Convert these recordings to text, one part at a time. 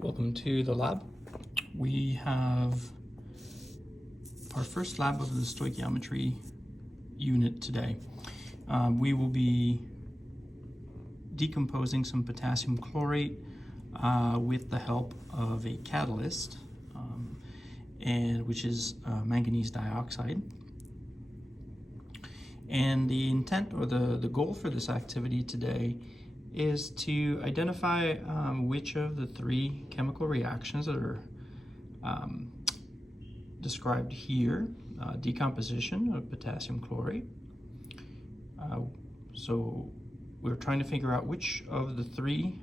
Welcome to the lab. We have our first lab of the stoichiometry unit today. We will be decomposing some potassium chlorate with the help of a catalyst, which is manganese dioxide. And the intent or the goal for this activity today is to identify which of the three chemical reactions that are described here, decomposition of potassium chlorate. So we're trying to figure out which of the three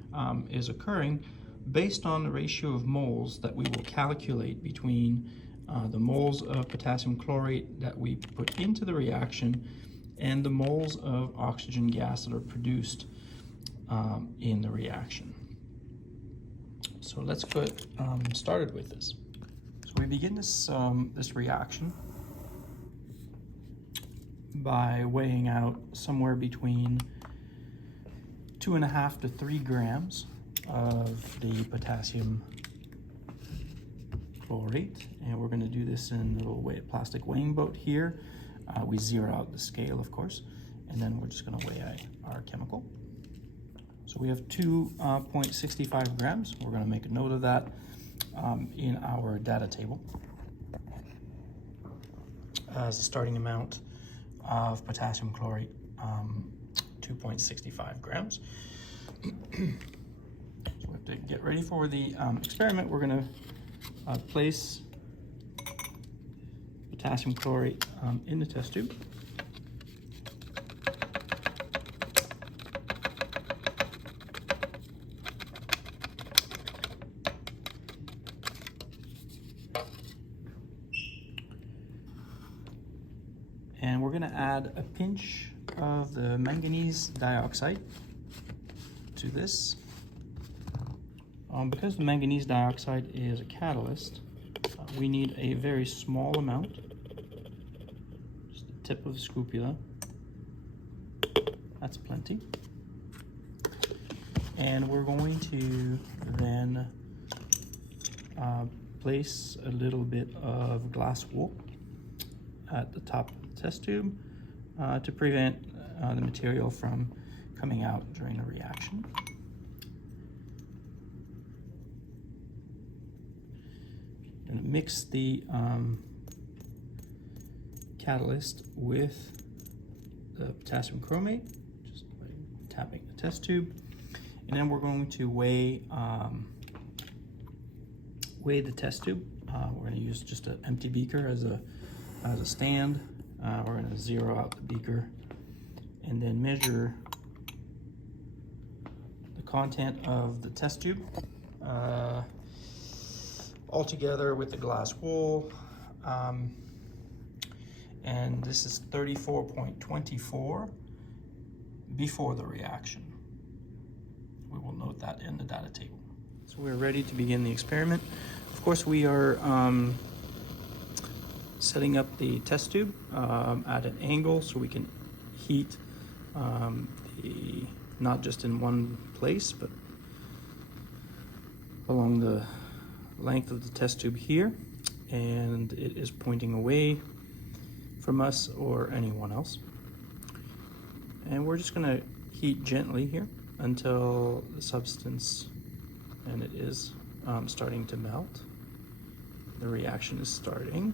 is occurring based on the ratio of moles that we will calculate between the moles of potassium chlorate that we put into the reaction and the moles of oxygen gas that are produced in the reaction. So let's get started with this. So we begin this reaction by weighing out somewhere between 2.5 to 3 grams of the potassium chlorate, and we're going to do this in a little plastic weighing boat here. We zero out the scale, of course, and then we're just going to weigh our chemical. So we have 2.65 grams. We're going to make a note of that in our data table as a starting amount of potassium chlorate, 2.65 grams. So we have to get ready for the experiment. We're going to place potassium chlorate in the test tube. And we're going to add a pinch of the manganese dioxide to this. Because the manganese dioxide is a catalyst, we need a very small amount, just the tip of the scrupula. That's plenty. And we're going to then place a little bit of glass wool at the top of the test tube to prevent the material from coming out during the reaction. And mix the catalyst with the potassium chromate, just by tapping the test tube. And then we're going to weigh the test tube. We're going to use just an empty beaker as a stand. We're going to zero out the beaker and then measure the content of the test tube all together with the glass wool. And this is 34.24 before the reaction. We will note that in the data table. So we're ready to begin the experiment. Of course, we are setting up the test tube at an angle so we can heat not just in one place, but along the length of the test tube here, and it is pointing away from us or anyone else. And we're just going to heat gently here until the substance, and it is starting to melt. The reaction is starting.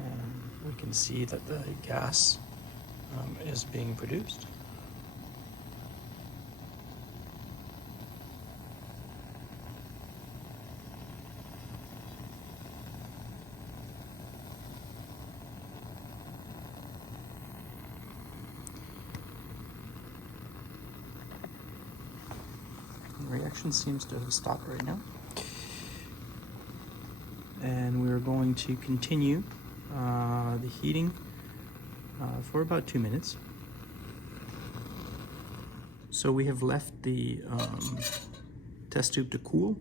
And we can see that the gas is being produced. The reaction seems to have stopped right now. And we're going to continue the heating for about 2 minutes. So we have left the test tube to cool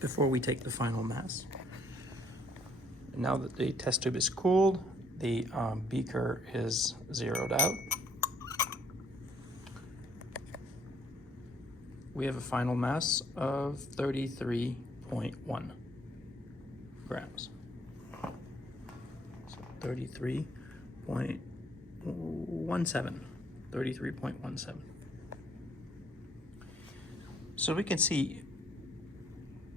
before we take the final mass. And now that the test tube is cooled, the beaker is zeroed out. we have a final mass of 33.1 grams. So 33.17. So we can see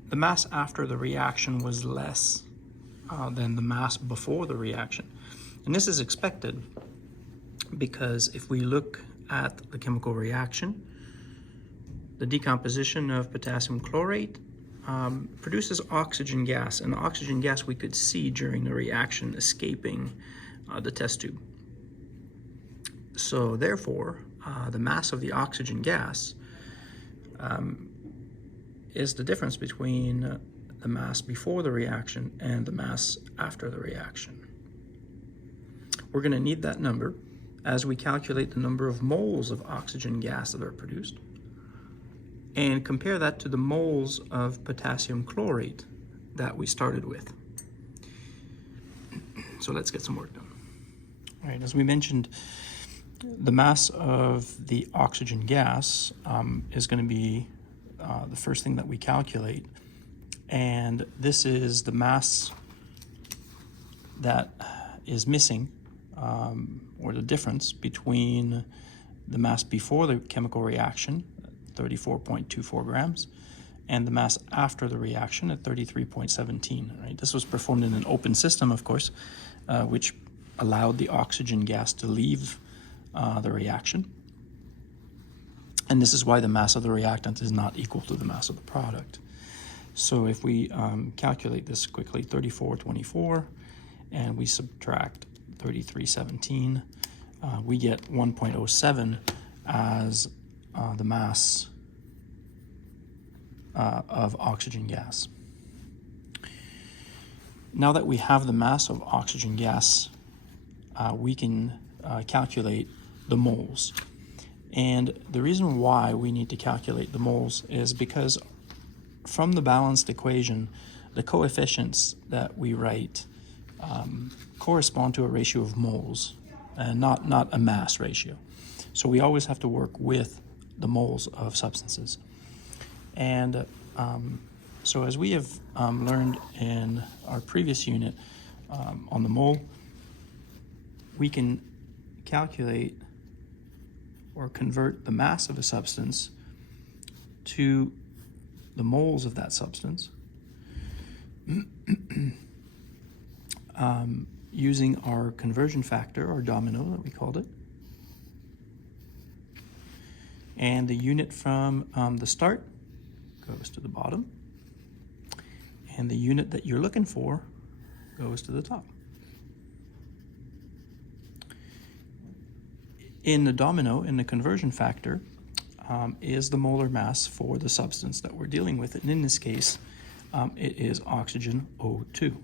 the mass after the reaction was less than the mass before the reaction. And this is expected because if we look at the chemical reaction, the decomposition of potassium chlorate produces oxygen gas, and the oxygen gas we could see during the reaction escaping the test tube. So therefore, the mass of the oxygen gas is the difference between the mass before the reaction and the mass after the reaction. We're going to need that number as we calculate the number of moles of oxygen gas that are produced, and compare that to the moles of potassium chlorate that we started with. So let's get some work done. All right, as we mentioned, the mass of the oxygen gas is going to be the first thing that we calculate, and this is the mass that is missing, or the difference between the mass before the chemical reaction, 34.24 grams, and the mass after the reaction at 33.17. Right? This was performed in an open system, of course, which allowed the oxygen gas to leave the reaction. And this is why the mass of the reactant is not equal to the mass of the product. So if we calculate this quickly, 34.24, and we subtract 33.17, we get 1.07 as the mass of oxygen gas. Now that we have the mass of oxygen gas, we can calculate the moles. And the reason why we need to calculate the moles is because from the balanced equation, the coefficients that we write correspond to a ratio of moles and not a mass ratio. So we always have to work with the moles of substances. And so as we have learned in our previous unit on the mole, we can calculate or convert the mass of a substance to the moles of that substance using our conversion factor, or domino that we called it. And the unit from the start goes to the bottom, and the unit that you're looking for goes to the top. In the domino, in the conversion factor, is the molar mass for the substance that we're dealing with, and in this case, it is oxygen O2.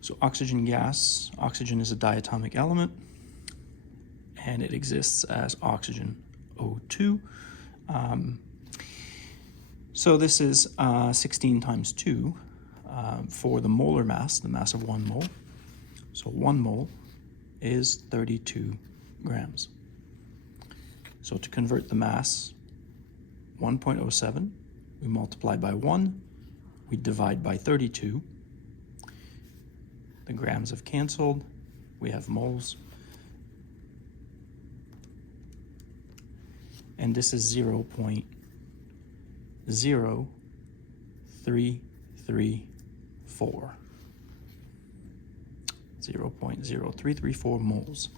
So oxygen gas, oxygen is a diatomic element, and it exists as oxygen O2. So this is 16 times 2 for the molar mass, the mass of 1 mole. So 1 mole is 32 grams. So to convert the mass, 1.07, we multiply by 1, we divide by 32. The grams have canceled, we have moles. And this is 0.0334. 0.0334 moles.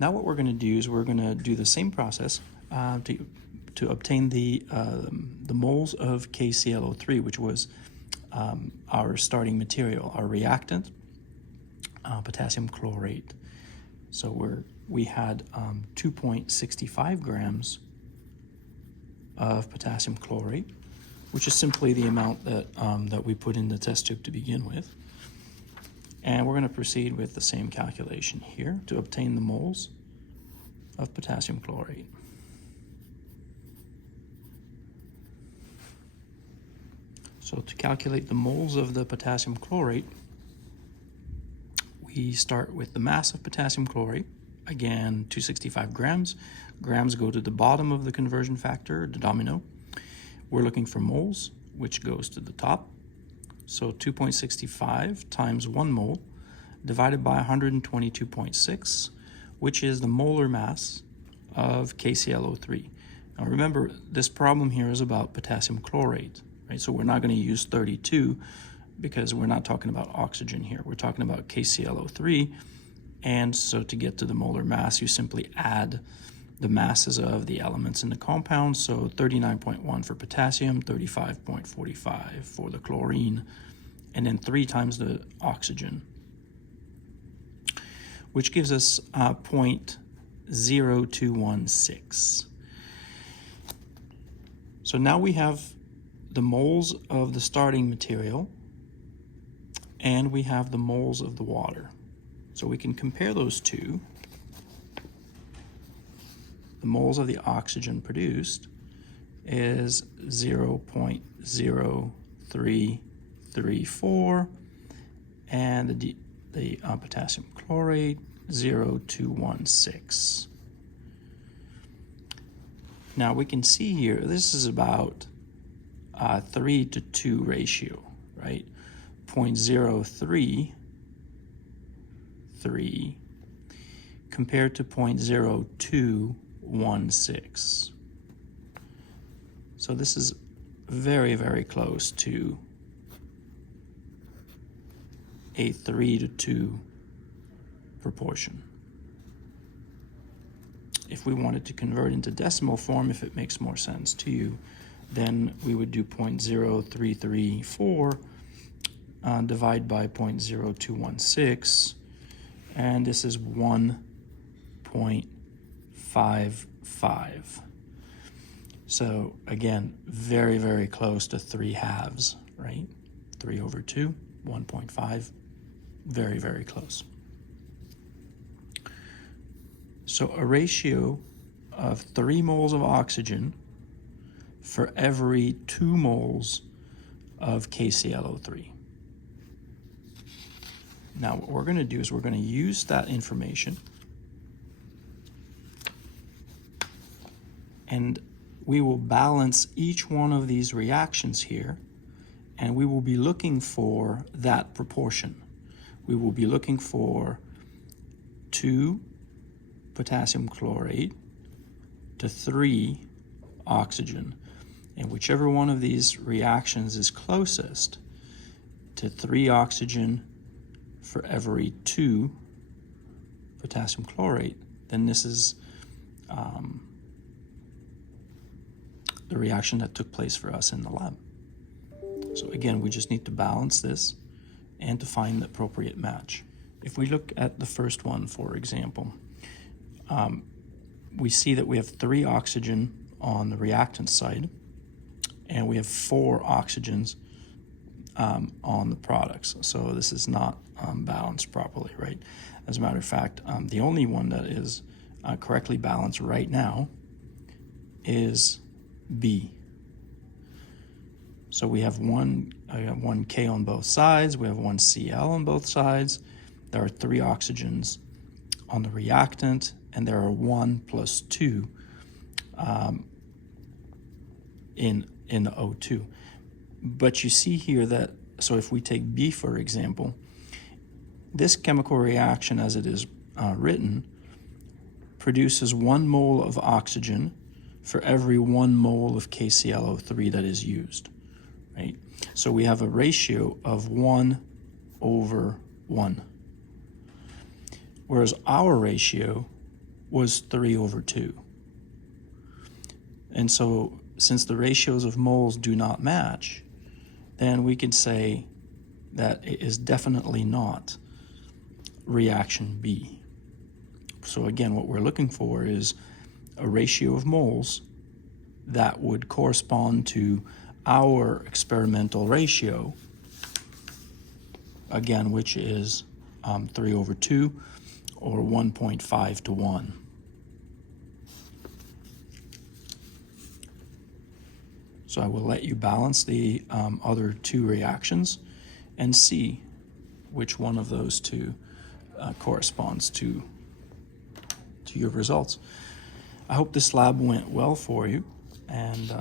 Now what we're going to do is we're going to do the same process to obtain the moles of KClO3, which was our starting material, our reactant, potassium chlorate. So we had 2.65 grams of potassium chlorate, which is simply the amount that we put in the test tube to begin with. And we're going to proceed with the same calculation here to obtain the moles of potassium chlorate. So to calculate the moles of the potassium chlorate, we start with the mass of potassium chlorate again, 265 grams. Grams go to the bottom of the conversion factor, the domino. We're looking for moles, which goes to the top. So 2.65 times 1 mole divided by 122.6, which is the molar mass of KClO3. Now remember, this problem here is about potassium chlorate, right? So we're not going to use 32 because we're not talking about oxygen here. We're talking about KClO3. And so to get to the molar mass, you simply add the masses of the elements in the compound. So 39.1 for potassium, 35.45 for the chlorine, and then 3 times the oxygen, which gives us 0.0216. So now we have the moles of the starting material, and we have the moles of the water. So we can compare those two. The moles of the oxygen produced is 0.0334, and the potassium chlorate 0.216. Now we can see here, this is about 3 to 2 ratio, right? 0.033 compared to 0.0216. So this is very, very close to a 3 to 2 proportion. If we wanted to convert into decimal form, if it makes more sense to you, then we would do 0.0334 divide by 0.0216, and this is 1.55. So again, very, very close to 3 halves, right? 3 over 2, 1.5, very, very close. So a ratio of 3 moles of oxygen for every 2 moles of KClO3. Now what we're going to do is we're going to use that information, and we will balance each one of these reactions here, and we will be looking for that proportion. We will be looking for 2 potassium chlorate to 3 oxygen, and whichever one of these reactions is closest to 3 oxygen for every 2 potassium chlorate, then this is the reaction that took place for us in the lab. So again, we just need to balance this and to find the appropriate match. If we look at the first one, for example, we see that we have 3 oxygen on the reactant side, and we have 4 oxygens on the products. So this is not balanced properly, right? As a matter of fact, the only one that is correctly balanced right now is B. So we have one K on both sides, we have 1 Cl on both sides, there are 3 oxygens on the reactant, and there are 1 plus 2 in the O2. But you see here that, so if we take B for example, this chemical reaction as it is written produces 1 mole of oxygen for every 1 mole of KClO3 that is used, right? So we have a ratio of 1 over 1, whereas our ratio was 3 over 2. And so since the ratios of moles do not match, then we can say that it is definitely not reaction B. So again, what we're looking for is a ratio of moles that would correspond to our experimental ratio, again, which is 3 over 2 or 1.5 to 1. So I will let you balance the other 2 reactions and see which one of those 2 corresponds to review of results. I hope this lab went well for you, and